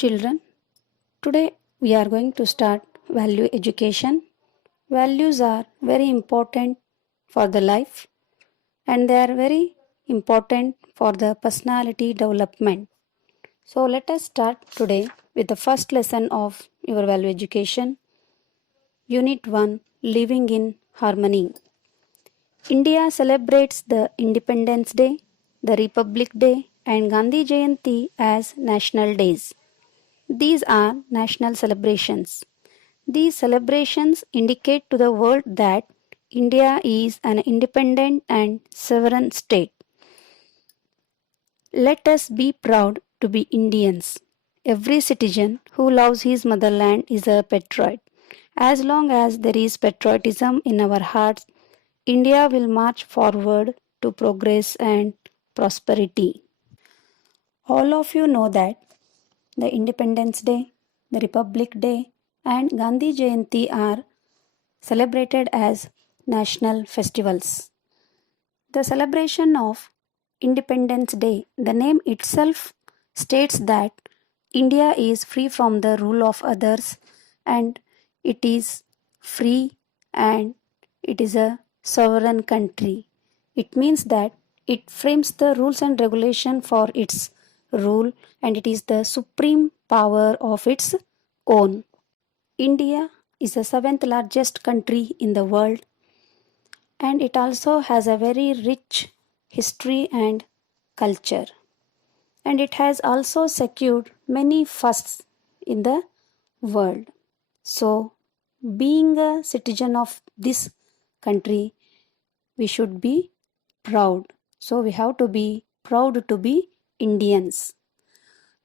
Children, today we are going to start value education. Values are very important for the life and they are very important for the personality development. So let us start today with the first lesson of your value education. Unit 1, Living in Harmony. India celebrates the Independence Day, the Republic Day and Gandhi Jayanti as national days. These are national celebrations. These celebrations indicate to the world that India is an independent and sovereign state. Let us be proud to be Indians. Every citizen who loves his motherland is a patriot. As long as there is patriotism in our hearts, India will march forward to progress and prosperity. All of you know that the Independence Day, the Republic Day, and Gandhi Jayanti are celebrated as national festivals. The celebration of Independence Day, the name itself states that India is free from the rule of others and it is free and it is a sovereign country. It means that it frames the rules and regulation for its rule and it is the supreme power of its own. India is the seventh largest country in the world and it also has a very rich history and culture. And it has also secured many firsts in the world. So, being a citizen of this country, we should be proud. So, we have to be proud to be Indians.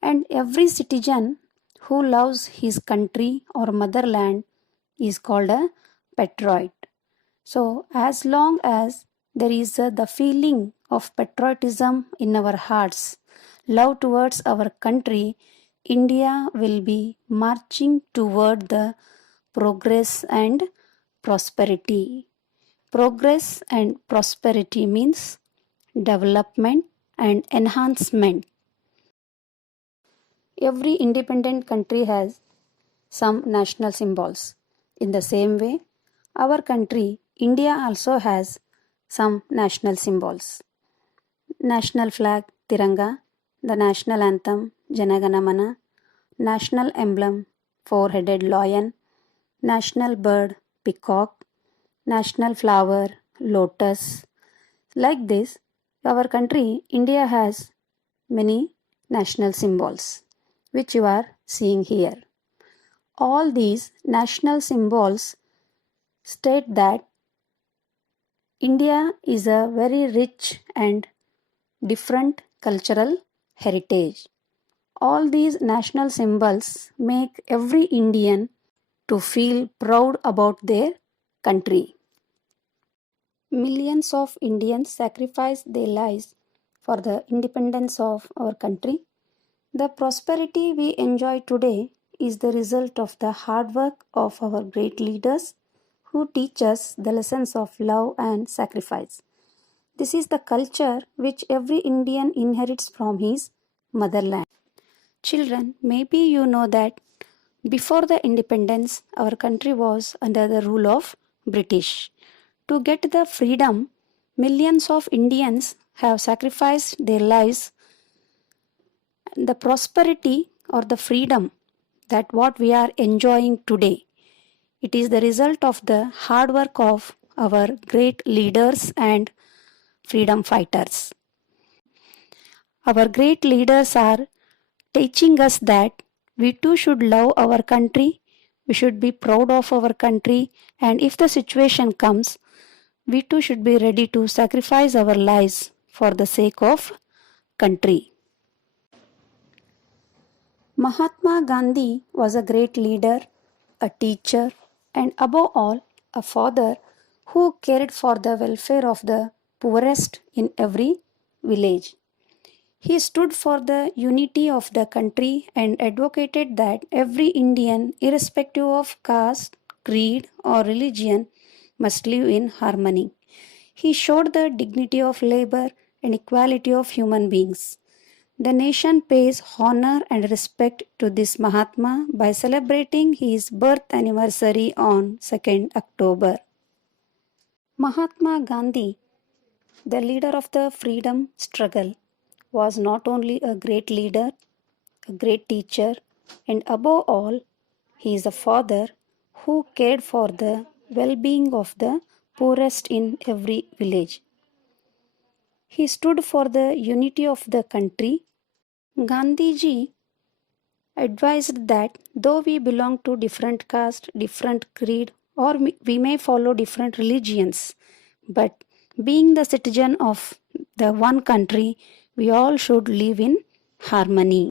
And every citizen who loves his country or motherland is called a patriot. So, as long as there is the feeling of patriotism in our hearts, love towards our country, India will be marching toward the progress and prosperity. Progress and prosperity means development and enhancement. Every independent country has some national symbols. In the same way, our country, India, also has some national symbols. National flag, Tiranga, the national anthem, Janagana Mana, national emblem, four-headed lion, national bird, peacock, national flower, lotus. Like this, our country, India, has many national symbols, which you are seeing here. All these national symbols state that India is a very rich and different cultural heritage. All these national symbols make every Indian to feel proud about their country. Millions of Indians sacrifice their lives for the independence of our country. The prosperity we enjoy today is the result of the hard work of our great leaders who teach us the lessons of love and sacrifice. This is the culture which every Indian inherits from his motherland. Children, maybe you know that before the independence, our country was under the rule of British. To get the freedom, millions of Indians have sacrificed their lives. The prosperity or the freedom that what we are enjoying today, it is the result of the hard work of our great leaders and freedom fighters. Our great leaders are teaching us that we too should love our country, we should be proud of our country, and if the situation comes, we too should be ready to sacrifice our lives for the sake of country. Mahatma Gandhi was a great leader, a teacher, and above all, a father who cared for the welfare of the poorest in every village. He stood for the unity of the country and advocated that every Indian, irrespective of caste, creed, or religion, must live in harmony. He showed the dignity of labor and equality of human beings. The nation pays honor and respect to this Mahatma by celebrating his birth anniversary on 2nd October. Mahatma Gandhi, the leader of the freedom struggle, was not only a great leader, a great teacher, and above all, he is a father who cared for the well being of the poorest in every village. He stood for the unity of the country. Gandhiji advised that though we belong to different caste, different creed, or we may follow different religions, but being the citizen of the one country, we all should live in harmony.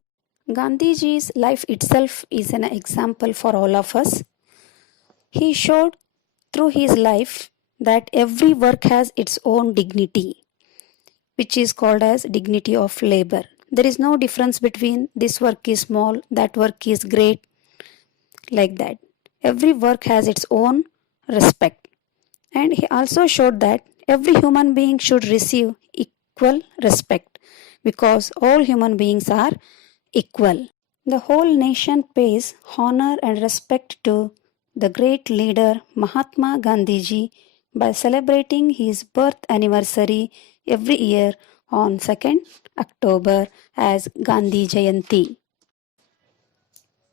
Gandhiji's life itself is an example for all of us. He showed through his life that every work has its own dignity, which is called as dignity of labor. There is no difference between this work is small, that work is great, like that. Every work has its own respect. And he also showed that every human being should receive equal respect because all human beings are equal. The whole nation pays honor and respect to the great leader Mahatma Gandhiji by celebrating his birth anniversary every year on 2nd October as Gandhi Jayanti.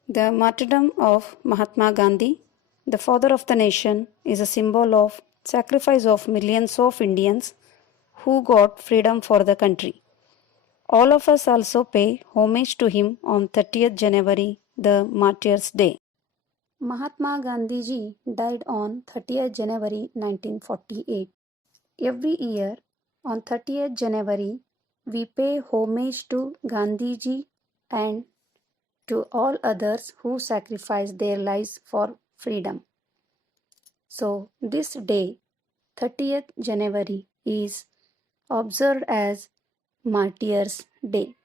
The martyrdom of Mahatma Gandhi, the father of the nation, is a symbol of sacrifice of millions of Indians who got freedom for the country. All of us also pay homage to him on 30th January, the Martyrs' Day. Mahatma Gandhiji died on 30th January 1948. Every year on 30th January, we pay homage to Gandhiji and to all others who sacrificed their lives for freedom. So, this day, 30th January, is observed as Martyrs' Day.